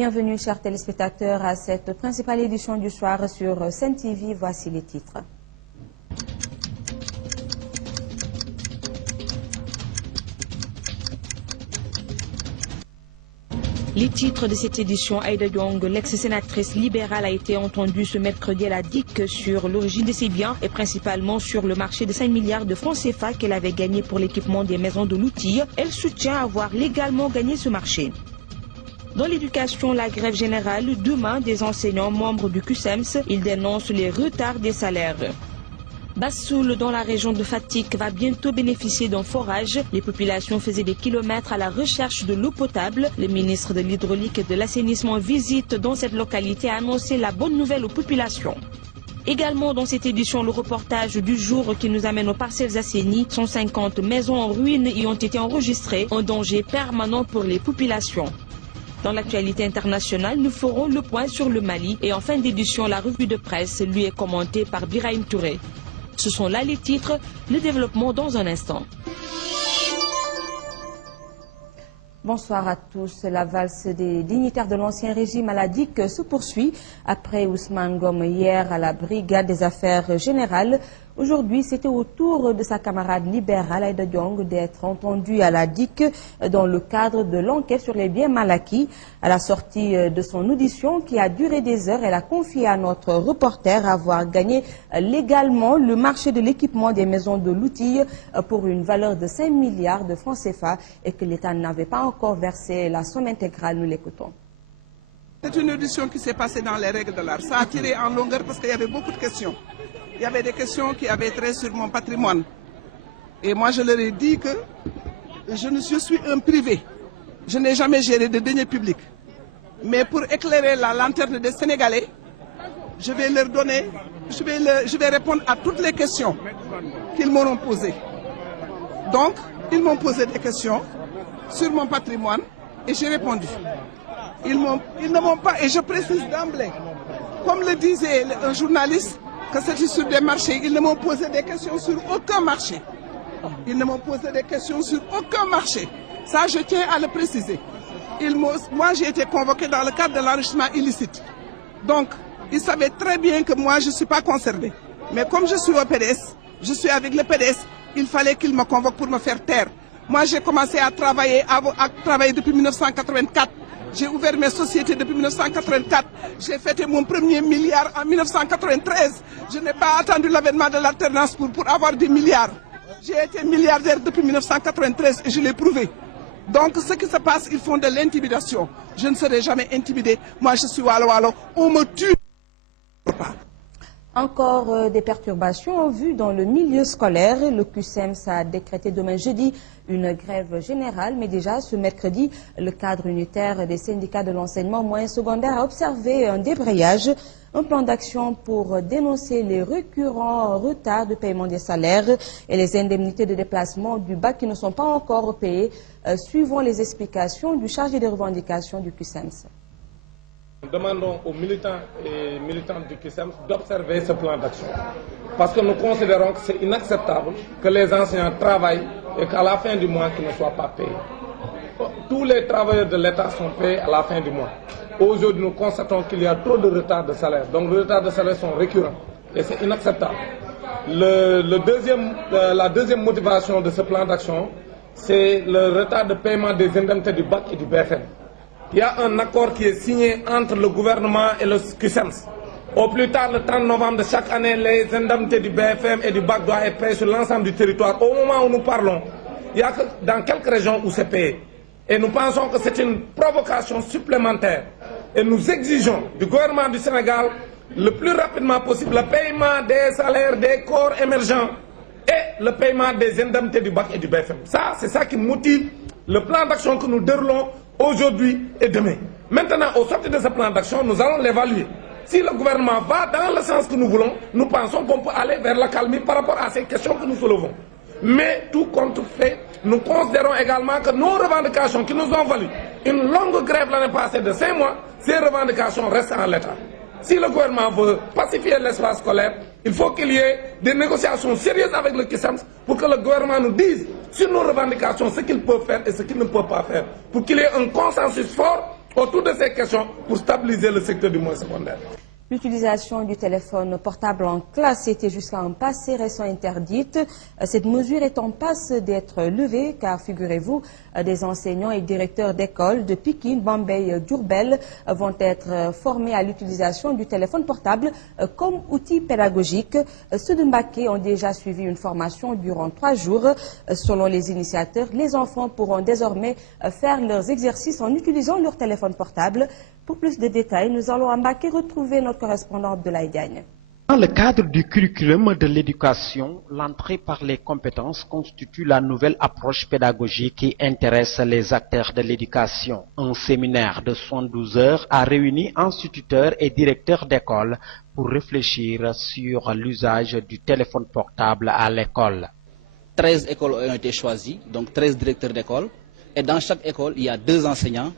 Bienvenue, chers téléspectateurs, à cette principale édition du soir sur Sen TV. Voici les titres. Les titres de cette édition: Aïda Diong, l'ex-sénatrice libérale, a été entendue ce mercredi à la DIC sur l'origine de ses biens et principalement sur le marché de 5 milliards de francs CFA qu'elle avait gagné pour l'équipement des maisons de l'outil. Elle soutient avoir légalement gagné ce marché. Dans l'éducation, la grève générale demain des enseignants membres du CUSEMS. Ils dénoncent les retards des salaires. Bassoul, dans la région de Fatick, va bientôt bénéficier d'un forage. Les populations faisaient des kilomètres à la recherche de l'eau potable. Le ministre de l'Hydraulique et de l'Assainissement visite dans cette localité a annoncé la bonne nouvelle aux populations. Également dans cette édition, le reportage du jour qui nous amène aux Parcelles Assainies. 150 maisons en ruine y ont été enregistrées. Un danger permanent pour les populations. Dans l'actualité internationale, nous ferons le point sur le Mali. Et en fin d'édition, la revue de presse lui est commentée par Birahim Touré. Ce sont là les titres, le développement dans un instant. Bonsoir à tous. La valse des dignitaires de l'ancien régime à la DIC se poursuit. Après Ousmane Ngom hier à la brigade des affaires générales, aujourd'hui c'était au tour de sa camarade libérale Aïda Diong d'être entendue à la DIC dans le cadre de l'enquête sur les biens mal acquis. À la sortie de son audition qui a duré des heures, elle a confié à notre reporter avoir gagné légalement le marché de l'équipement des maisons de l'outil pour une valeur de 5 milliards de francs CFA et que l'État n'avait pas encore versé la somme intégrale. Nous l'écoutons. C'est une audition qui s'est passée dans les règles de l'art. Ça a tiré en longueur parce qu'il y avait beaucoup de questions. Il y avait des questions qui avaient trait sur mon patrimoine. Et moi, je leur ai dit que je suis un privé. Je n'ai jamais géré de deniers publics. Mais pour éclairer la lanterne des Sénégalais, je vais leur donner, je vais répondre à toutes les questions qu'ils m'auront posées. Donc, ils m'ont posé des questions sur mon patrimoine et j'ai répondu. Ils ne m'ont pas, et je précise d'emblée, comme le disait un journaliste, que c'était sur des marchés. Ils ne m'ont posé des questions sur aucun marché. Ils ne m'ont posé des questions sur aucun marché. Ça, je tiens à le préciser. Moi, j'ai été convoqué dans le cadre de l'enrichissement illicite. Donc, ils savaient très bien que moi, je ne suis pas concerné. Mais comme je suis au PDS, je suis avec le PDS, il fallait qu'ils me convoquent pour me faire taire. Moi, j'ai commencé à travailler depuis 1984. J'ai ouvert mes sociétés depuis 1984. J'ai fêté mon premier milliard en 1993. Je n'ai pas attendu l'avènement de l'alternance pour avoir des milliards. J'ai été milliardaire depuis 1993 et je l'ai prouvé. Donc ce qui se passe, ils font de l'intimidation. Je ne serai jamais intimidé. Moi, je suis Walo Walo. On me tue. Encore des perturbations vues dans le milieu scolaire. Le CUSEMS a décrété demain jeudi une grève générale, mais déjà ce mercredi, le cadre unitaire des syndicats de l'enseignement moyen secondaire a observé un débrayage, un plan d'action pour dénoncer les récurrents retards de paiement des salaires et les indemnités de déplacement du bac qui ne sont pas encore payées, suivant les explications du chargé des revendications du CUSEMS. Nous demandons aux militants et militantes du CUSEMS d'observer ce plan d'action. Parce que nous considérons que c'est inacceptable que les enseignants travaillent et qu'à la fin du mois, qu'ils ne soient pas payés. Tous les travailleurs de l'État sont payés à la fin du mois. Aujourd'hui, nous constatons qu'il y a trop de retard de salaire. Donc, les retards de salaire sont récurrents et c'est inacceptable. La deuxième motivation de ce plan d'action, c'est le retard de paiement des indemnités du bac et du BFM. Il y a un accord qui est signé entre le gouvernement et le CUSEMS. Au plus tard, le 30 novembre de chaque année, les indemnités du BFM et du BAC doivent être payées sur l'ensemble du territoire. Au moment où nous parlons, il y a que dans quelques régions où c'est payé. Et nous pensons que c'est une provocation supplémentaire. Et nous exigeons du gouvernement du Sénégal, le plus rapidement possible, le paiement des salaires des corps émergents et le paiement des indemnités du BAC et du BFM. Ça, c'est ça qui motive le plan d'action que nous déroulons aujourd'hui et demain. Maintenant, au sortir de ce plan d'action, nous allons l'évaluer. Si le gouvernement va dans le sens que nous voulons, nous pensons qu'on peut aller vers l'accalmie par rapport à ces questions que nous soulevons. Mais tout compte fait, nous considérons également que nos revendications qui nous ont valu une longue grève l'année passée de 5 mois, ces revendications restent en l'état. Si le gouvernement veut pacifier l'espace scolaire, il faut qu'il y ait des négociations sérieuses avec le CUSEMS pour que le gouvernement nous dise sur nos revendications ce qu'il peut faire et ce qu'il ne peut pas faire. Pour qu'il y ait un consensus fort autour de ces questions pour stabiliser le secteur du moyen secondaire. L'utilisation du téléphone portable en classe était jusqu'à un passé récent interdite. Cette mesure est en passe d'être levée car, figurez-vous, des enseignants et directeurs d'écoles de Pikine, Bambey, Diourbel vont être formés à l'utilisation du téléphone portable comme outil pédagogique. Ceux de Mbacké ont déjà suivi une formation durant 3 jours. Selon les initiateurs, les enfants pourront désormais faire leurs exercices en utilisant leur téléphone portable. Pour plus de détails, nous allons à Mbacké retrouver notre correspondant Abdoulaye Diagne. Dans le cadre du curriculum de l'éducation, l'entrée par les compétences constitue la nouvelle approche pédagogique qui intéresse les acteurs de l'éducation. Un séminaire de 72 heures a réuni instituteurs et directeurs d'école pour réfléchir sur l'usage du téléphone portable à l'école. 13 écoles ont été choisies, donc 13 directeurs d'école, et dans chaque école, il y a 2 enseignants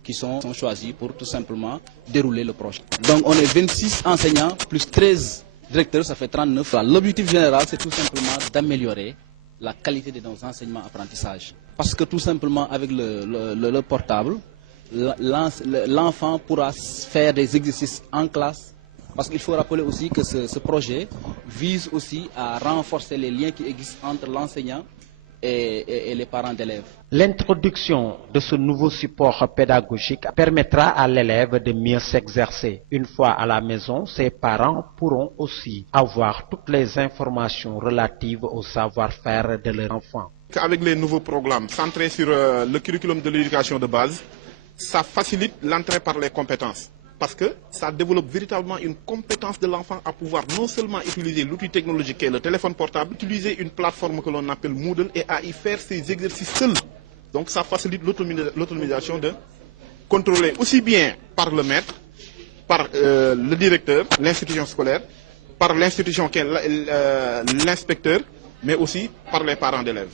qui sont choisis pour tout simplement dérouler le projet. Donc on est 26 enseignants plus 13 directeurs, ça fait 39. L'objectif général, c'est tout simplement d'améliorer la qualité de nos enseignements-apprentissages. Parce que tout simplement avec le portable, l'enfant pourra faire des exercices en classe. Parce qu'il faut rappeler aussi que ce projet vise aussi à renforcer les liens qui existent entre l'enseignant et les parents d'élèves. L'introduction de ce nouveau support pédagogique permettra à l'élève de mieux s'exercer. Une fois à la maison, ses parents pourront aussi avoir toutes les informations relatives au savoir-faire de leur enfant. Avec les nouveaux programmes centrés sur le curriculum de l'éducation de base, ça facilite l'entrée par les compétences. Parce que ça développe véritablement une compétence de l'enfant à pouvoir non seulement utiliser l'outil technologique qui est le téléphone portable, utiliser une plateforme que l'on appelle Moodle et à y faire ses exercices seul. Donc ça facilite l'autonomisation de contrôler aussi bien par le maître, par le directeur, l'institution scolaire, par l'institution qui est l'inspecteur, mais aussi par les parents d'élèves.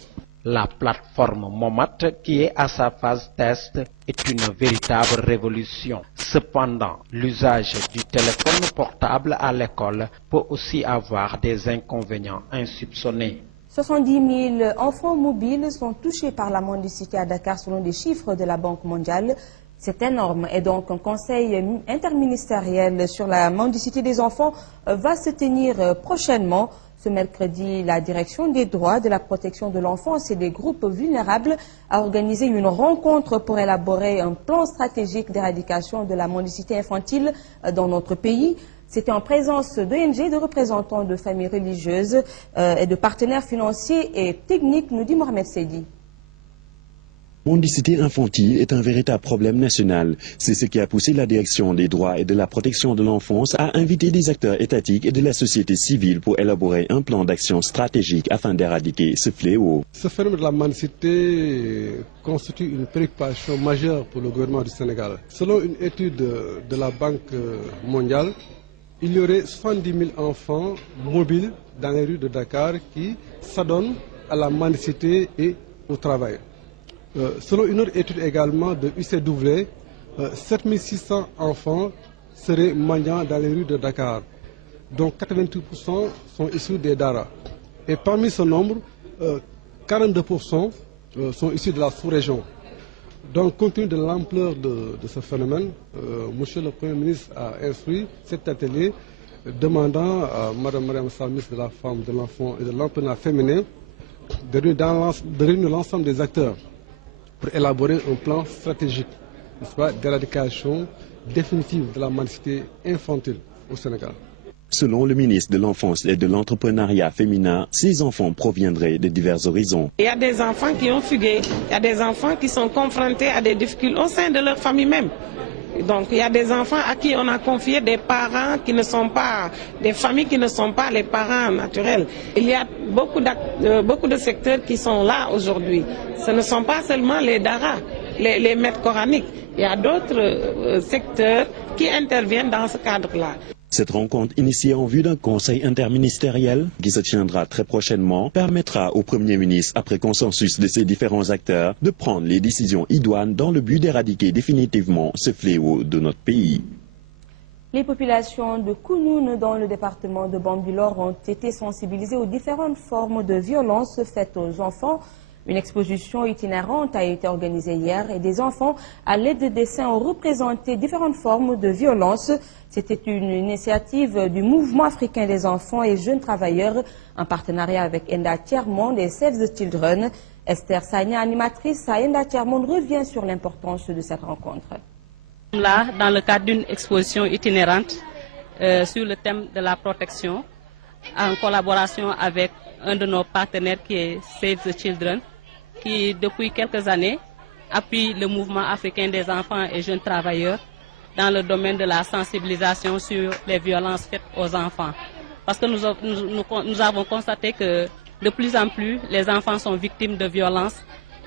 La plateforme Momat, qui est à sa phase test, est une véritable révolution. Cependant, l'usage du téléphone portable à l'école peut aussi avoir des inconvénients insoupçonnés. 70 000 enfants mobiles sont touchés par la mendicité à Dakar selon des chiffres de la Banque mondiale. C'est énorme et donc un conseil interministériel sur la mendicité des enfants va se tenir prochainement. Ce mercredi, la Direction des droits de la protection de l'enfance et des groupes vulnérables a organisé une rencontre pour élaborer un plan stratégique d'éradication de la mendicité infantile dans notre pays. C'était en présence d'ONG, de représentants de familles religieuses et de partenaires financiers et techniques, nous dit Mohamed Seydi. La mendicité infantile est un véritable problème national. C'est ce qui a poussé la Direction des droits et de la protection de l'enfance à inviter des acteurs étatiques et de la société civile pour élaborer un plan d'action stratégique afin d'éradiquer ce fléau. Ce phénomène de la mendicité constitue une préoccupation majeure pour le gouvernement du Sénégal. Selon une étude de la Banque mondiale, il y aurait 70 000 enfants mobiles dans les rues de Dakar qui s'adonnent à la mendicité et au travail. Selon une autre étude également de UCW, 7600 enfants seraient mendiants dans les rues de Dakar, dont 88% sont issus des Dara. Et parmi ce nombre, 42% sont issus de la sous-région. Donc, compte tenu de l'ampleur de ce phénomène, Monsieur le Premier ministre a instruit cet atelier demandant à Mme Mariam Sall, ministre de la Femme, de l'Enfant et de l'Emploi féminin, de réunir l'ensemble des acteurs pour élaborer un plan stratégique d'éradication définitive de la mendicité infantile au Sénégal. Selon le ministre de l'Enfance et de l'Entrepreneuriat féminin, ces enfants proviendraient de divers horizons. Il y a des enfants qui ont fugué, il y a des enfants qui sont confrontés à des difficultés au sein de leur famille même. Donc il y a des enfants à qui on a confié des parents qui ne sont pas, des familles qui ne sont pas les parents naturels. Il y a beaucoup de secteurs qui sont là aujourd'hui. Ce ne sont pas seulement les daras, les maîtres coraniques. Il y a d'autres secteurs qui interviennent dans ce cadre-là. Cette rencontre initiée en vue d'un conseil interministériel qui se tiendra très prochainement permettra au Premier ministre, après consensus de ces différents acteurs, de prendre les décisions idoines dans le but d'éradiquer définitivement ce fléau de notre pays. Les populations de Kounoune dans le département de Bambilor ont été sensibilisées aux différentes formes de violence faites aux enfants. Une exposition itinérante a été organisée hier et des enfants, à l'aide de dessins, ont représenté différentes formes de violence. C'était une initiative du Mouvement africain des enfants et jeunes travailleurs en partenariat avec Enda Tiers-Monde et Save the Children. Esther Sagna, animatrice à Enda Tiers-Monde, revient sur l'importance de cette rencontre. Là, dans le cadre d'une exposition itinérante sur le thème de la protection, en collaboration avec un de nos partenaires qui est Save the Children, qui depuis quelques années appuie le mouvement africain des enfants et jeunes travailleurs dans le domaine de la sensibilisation sur les violences faites aux enfants. Parce que nous avons constaté que de plus en plus les enfants sont victimes de violences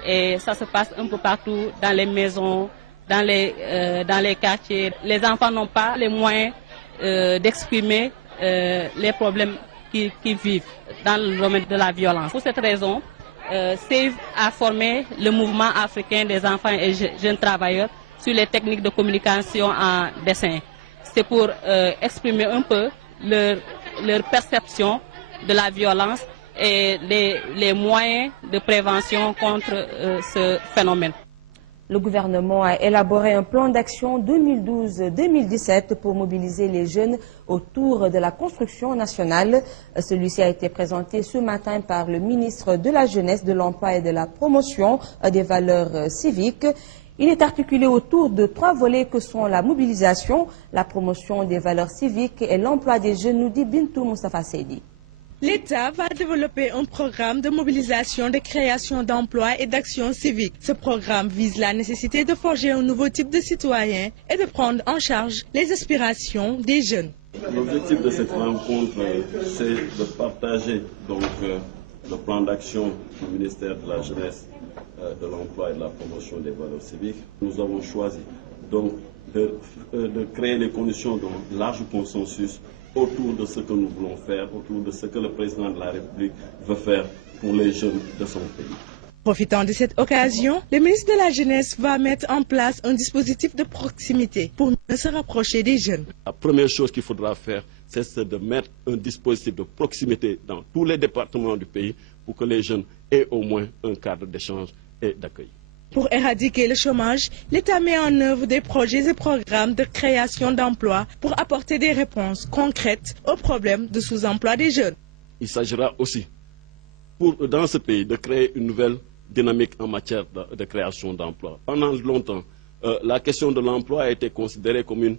et ça se passe un peu partout dans les maisons, dans les quartiers. Les enfants n'ont pas les moyens d'exprimer les problèmes qu'ils vivent dans le domaine de la violence. Pour cette raison, Save a formé le mouvement africain des enfants et jeunes travailleurs sur les techniques de communication en dessin. C'est pour exprimer un peu leur perception de la violence et les moyens de prévention contre ce phénomène. Le gouvernement a élaboré un plan d'action 2012-2017 pour mobiliser les jeunes autour de la construction nationale. Celui-ci a été présenté ce matin par le ministre de la Jeunesse, de l'Emploi et de la Promotion des valeurs civiques. Il est articulé autour de 3 volets que sont la mobilisation, la promotion des valeurs civiques et l'emploi des jeunes, nous dit Bintou Moustapha Seydi. L'État va développer un programme de mobilisation, de création d'emplois et d'action civique. Ce programme vise la nécessité de forger un nouveau type de citoyen et de prendre en charge les aspirations des jeunes. L'objectif de cette rencontre, c'est de partager le plan d'action du ministère de la Jeunesse, de l'Emploi et de la Promotion des valeurs civiques. Nous avons choisi donc de créer les conditions d'un large consensus autour de ce que nous voulons faire, autour de ce que le président de la République veut faire pour les jeunes de son pays. Profitant de cette occasion, le ministre de la Jeunesse va mettre en place un dispositif de proximité pour mieux se rapprocher des jeunes. La première chose qu'il faudra faire, c'est de mettre un dispositif de proximité dans tous les départements du pays pour que les jeunes aient au moins un cadre d'échange et d'accueil. Pour éradiquer le chômage, l'État met en œuvre des projets et programmes de création d'emplois pour apporter des réponses concrètes aux problèmes de sous-emploi des jeunes. Il s'agira aussi, dans ce pays, de créer une nouvelle dynamique en matière de création d'emplois. Pendant longtemps, la question de l'emploi a été considérée comme une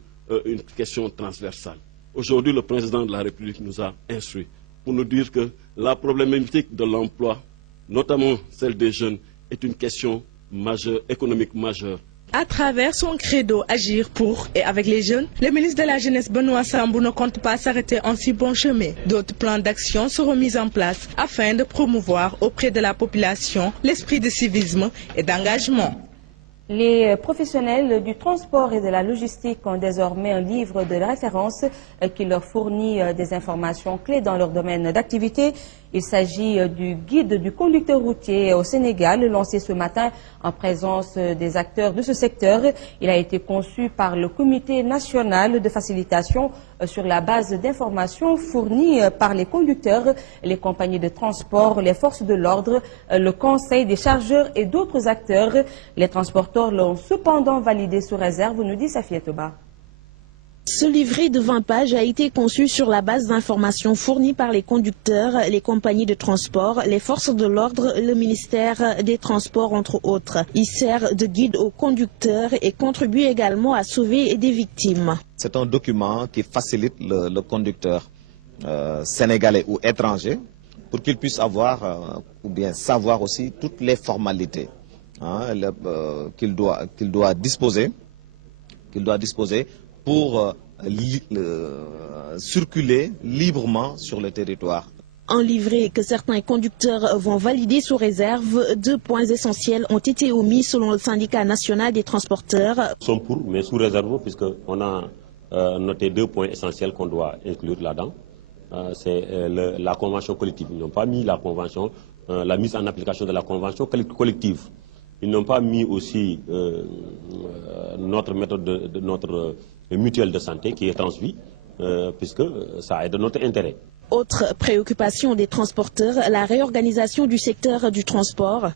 question transversale. Aujourd'hui, le président de la République nous a instruits pour nous dire que la problématique de l'emploi, notamment celle des jeunes, est une question économique majeure. À travers son credo Agir pour et avec les jeunes, le ministre de la Jeunesse Benoît Sambou ne compte pas s'arrêter en si bon chemin. D'autres plans d'action seront mis en place afin de promouvoir auprès de la population l'esprit de civisme et d'engagement. Les professionnels du transport et de la logistique ont désormais un livre de référence qui leur fournit des informations clés dans leur domaine d'activité. Il s'agit du guide du conducteur routier au Sénégal, lancé ce matin en présence des acteurs de ce secteur. Il a été conçu par le Comité national de facilitation sur la base d'informations fournies par les conducteurs, les compagnies de transport, les forces de l'ordre, le conseil des chargeurs et d'autres acteurs. Les transporteurs l'ont cependant validé sous réserve, nous dit Safia Toba. Ce livret de 20 pages a été conçu sur la base d'informations fournies par les conducteurs, les compagnies de transport, les forces de l'ordre, le ministère des Transports, entre autres. Il sert de guide aux conducteurs et contribue également à sauver des victimes. C'est un document qui facilite le conducteur sénégalais ou étranger pour qu'il puisse avoir ou bien savoir aussi toutes les formalités qu'il doit disposer pour circuler librement sur le territoire. Un livret que certains conducteurs vont valider sous réserve. 2 points essentiels ont été omis selon le syndicat national des transporteurs. Nous sommes pour, mais sous réserve, puisqu'on a noté 2 points essentiels qu'on doit inclure là-dedans. C'est la convention collective. Ils n'ont pas mis la convention, la mise en application de la convention collective. Ils n'ont pas mis aussi notre méthode notre mutuelle de santé qui est Transvie, puisque ça est de notre intérêt. Autre préoccupation des transporteurs, la réorganisation du secteur du transport.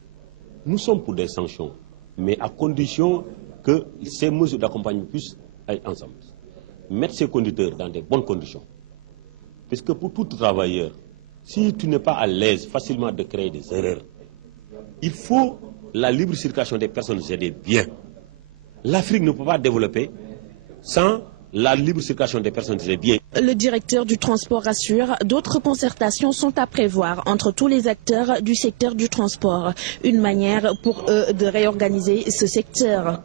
nous sommes pour des sanctions, mais à condition que ces mesures d'accompagnement puissent aller ensemble. Mettre ces conducteurs dans des bonnes conditions. Parce que pour tout travailleur, si tu n'es pas à l'aise facilement de créer des erreurs, il faut la libre circulation des personnes et des biens. L'Afrique ne peut pas développer sans la libre circulation des personnes et des biens. Le directeur du transport rassure, d'autres concertations sont à prévoir entre tous les acteurs du secteur du transport. Une manière pour eux de réorganiser ce secteur.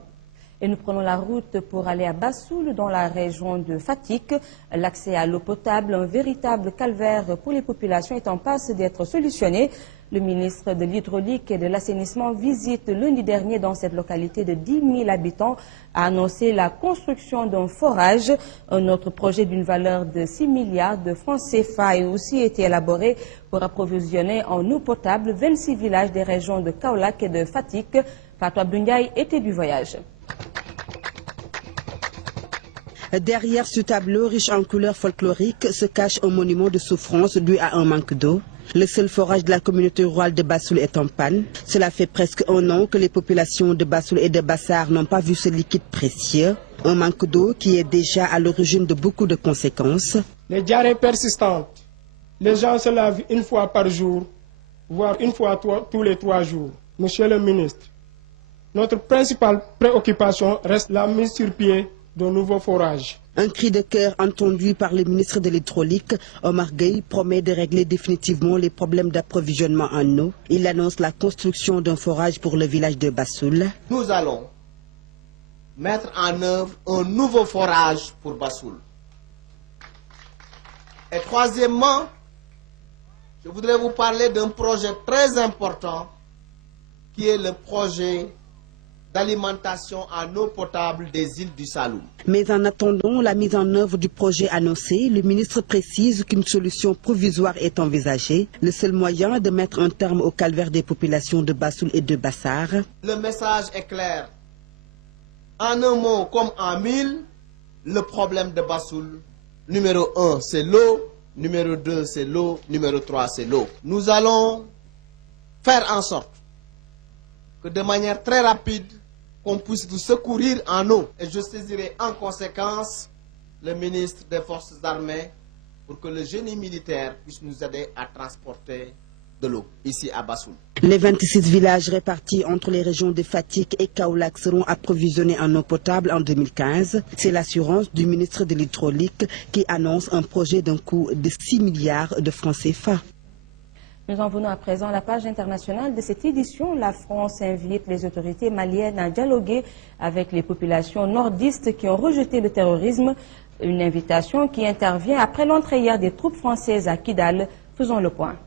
Et nous prenons la route pour aller à Bassoul, dans la région de Fatick. L'accès à l'eau potable, un véritable calvaire pour les populations, est en passe d'être solutionné. Le ministre de l'Hydraulique et de l'Assainissement visite lundi dernier dans cette localité de 10 000 habitants a annoncé la construction d'un forage. Un autre projet d'une valeur de 6 milliards de francs CFA a aussi été élaboré pour approvisionner en eau potable 26 villages des régions de Kaolack et de Fatick. Fatou Abdoungaye était du voyage. Derrière ce tableau riche en couleurs folkloriques se cache un monument de souffrance dû à un manque d'eau. Le seul forage de la communauté rurale de Bassoul est en panne. Cela fait presque un an que les populations de Bassoul et de Bassar n'ont pas vu ce liquide précieux. Un manque d'eau qui est déjà à l'origine de beaucoup de conséquences. Les diarrhées persistantes. Les gens se lavent une fois par jour, voire une fois tous les 3 jours. Monsieur le ministre, notre principale préoccupation reste la mise sur pied de nouveaux forages. Un cri de cœur entendu par le ministre de l'Hydraulique, Omar Gueye, promet de régler définitivement les problèmes d'approvisionnement en eau. Il annonce la construction d'un forage pour le village de Bassoul. Nous allons mettre en œuvre un nouveau forage pour Bassoul. Et troisièmement, je voudrais vous parler d'un projet très important qui est le projet d'alimentation en eau potable des îles du Saloum. Mais en attendant la mise en œuvre du projet annoncé, le ministre précise qu'une solution provisoire est envisagée. Le seul moyen de mettre un terme au calvaire des populations de Bassoul et de Bassar. Le message est clair. En un mot comme en 1000, le problème de Bassoul, numéro 1 c'est l'eau, numéro 2 c'est l'eau, numéro 3 c'est l'eau. Nous allons faire en sorte que de manière très rapide, qu'on puisse nous secourir en eau. Et je saisirai en conséquence le ministre des Forces armées pour que le génie militaire puisse nous aider à transporter de l'eau ici à Bassoul. Les 26 villages répartis entre les régions de Fatick et Kaolack seront approvisionnés en eau potable en 2015. C'est l'assurance du ministre de l'Hydraulique qui annonce un projet d'un coût de 6 milliards de francs CFA. Nous en venons à présent à la page internationale de cette édition. La France invite les autorités maliennes à dialoguer avec les populations nordistes qui ont rejeté le terrorisme. Une invitation qui intervient après l'entrée hier des troupes françaises à Kidal. Faisons le point.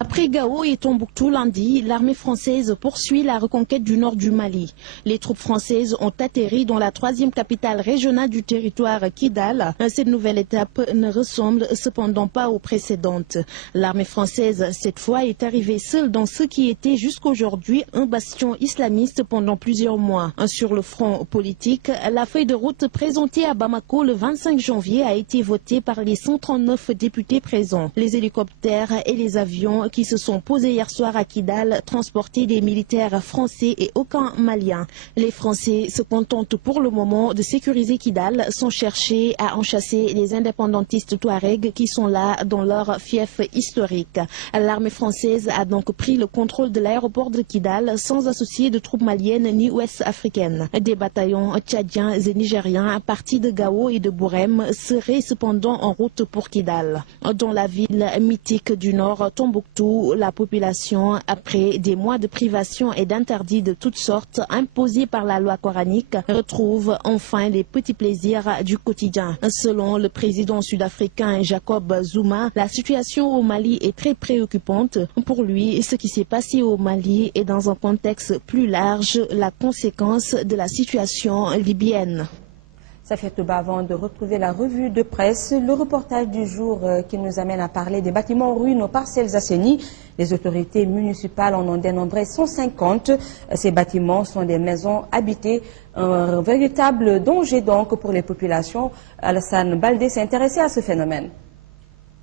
Après Gao et Tombouctou lundi, l'armée française poursuit la reconquête du nord du Mali. Les troupes françaises ont atterri dans la 3e capitale régionale du territoire, Kidal. Cette nouvelle étape ne ressemble cependant pas aux précédentes. L'armée française, cette fois, est arrivée seule dans ce qui était jusqu'aujourd'hui un bastion islamiste pendant plusieurs mois. Sur le front politique, la feuille de route présentée à Bamako le 25 janvier a été votée par les 139 députés présents. Les hélicoptères et les avions qui se sont posés hier soir à Kidal transportaient des militaires français et aucun malien. Les Français se contentent pour le moment de sécuriser Kidal sans chercher à en chasser les indépendantistes touaregs qui sont là dans leur fief historique. L'armée française a donc pris le contrôle de l'aéroport de Kidal sans associer de troupes maliennes ni ouest-africaines. Des bataillons tchadiens et nigériens partis de Gao et de Bourem seraient cependant en route pour Kidal. Dans la ville mythique du nord, Tombouctou, la population, après des mois de privation et d'interdits de toutes sortes imposés par la loi coranique, retrouve enfin les petits plaisirs du quotidien. Selon le président sud-africain Jacob Zuma, la situation au Mali est très préoccupante. Pour lui, ce qui s'est passé au Mali est dans un contexte plus large la conséquence de la situation libyenne. Ça fait tout bas avant de retrouver la revue de presse, le reportage du jour qui nous amène à parler des bâtiments en ruine aux parcelles assainies. Les autorités municipales en ont dénombré 150. Ces bâtiments sont des maisons habitées, un véritable danger donc pour les populations. Alassane Baldé s'est intéressé à ce phénomène.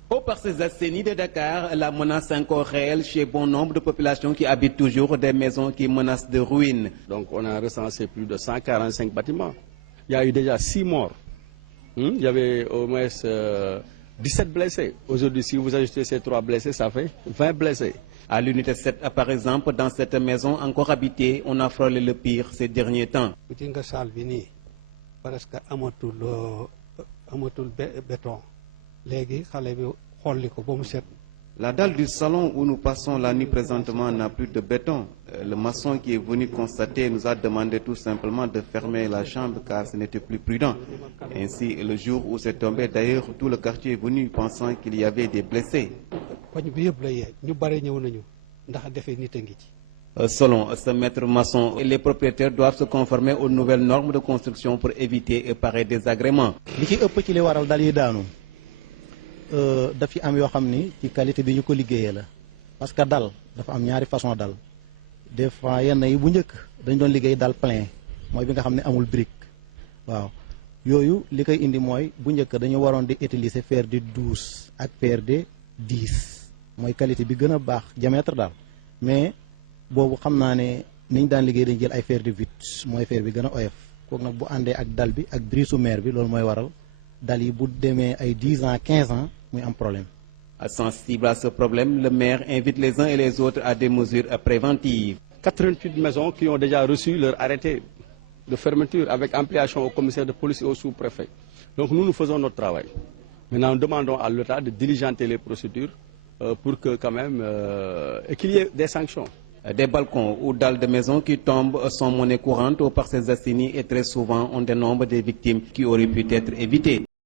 Au Parcelles Assainies de Dakar, la menace est encore réelle chez bon nombre de populations qui habitent toujours des maisons qui menacent de ruines. Donc on a recensé plus de 145 bâtiments. Il y a eu déjà 6 morts. Il y avait au moins 17 blessés. Aujourd'hui, si vous ajoutez ces 3 blessés, ça fait 20 blessés. À l'unité 7, par exemple, dans cette maison encore habitée, on a frôlé le pire ces derniers temps. La dalle du salon où nous passons la nuit présentement n'a plus de béton. Le maçon qui est venu constater nous a demandé tout simplement de fermer la chambre car ce n'était plus prudent. Ainsi, le jour où c'est tombé, d'ailleurs, tout le quartier est venu pensant qu'il y avait des blessés. Selon ce maître maçon, les propriétaires doivent se conformer aux nouvelles normes de construction pour éviter pareil désagrément. dafi am yoo xam ni ci qualité bi ñu ko liggéeyee la parce que dal dafa am ñaari façon dal des fois yenn yi bu njëkk dañ doon liggéey dal plein mooy bi nga xam ne amul brique waaw yooyu li koy indi mooy bu njëkk dañu waroon di utiliser fer de 12 ak fer de 10 mooy qualité bi gën a baax diamètre daal mais boobu xam naa ne niñ daan liggéey dañ jël ay fer de 8 mooy fer bi gën a oyof kooku nag bu àndee ak dal bi ak brise su mer bi loolu mooy waral dal yi bu demee ay 10 ans 15 ans muy am problème. Sensible à ce problème, le maire invite les uns et les autres à des mesures préventives. 88 maisons qui ont déjà reçu leur arrêté de fermeture avec ampliation au commissaire de police et au sous-préfet. Donc nous faisons notre travail. Maintenant, nous demandons à l'État de diligenter les procédures pour que quand même qu'il y ait des sanctions. Des balcons ou dalles de maisons qui tombent sont monnaie courante aux Parcelles Assainies et très souvent on dénombre des victimes qui auraient pu être évitées.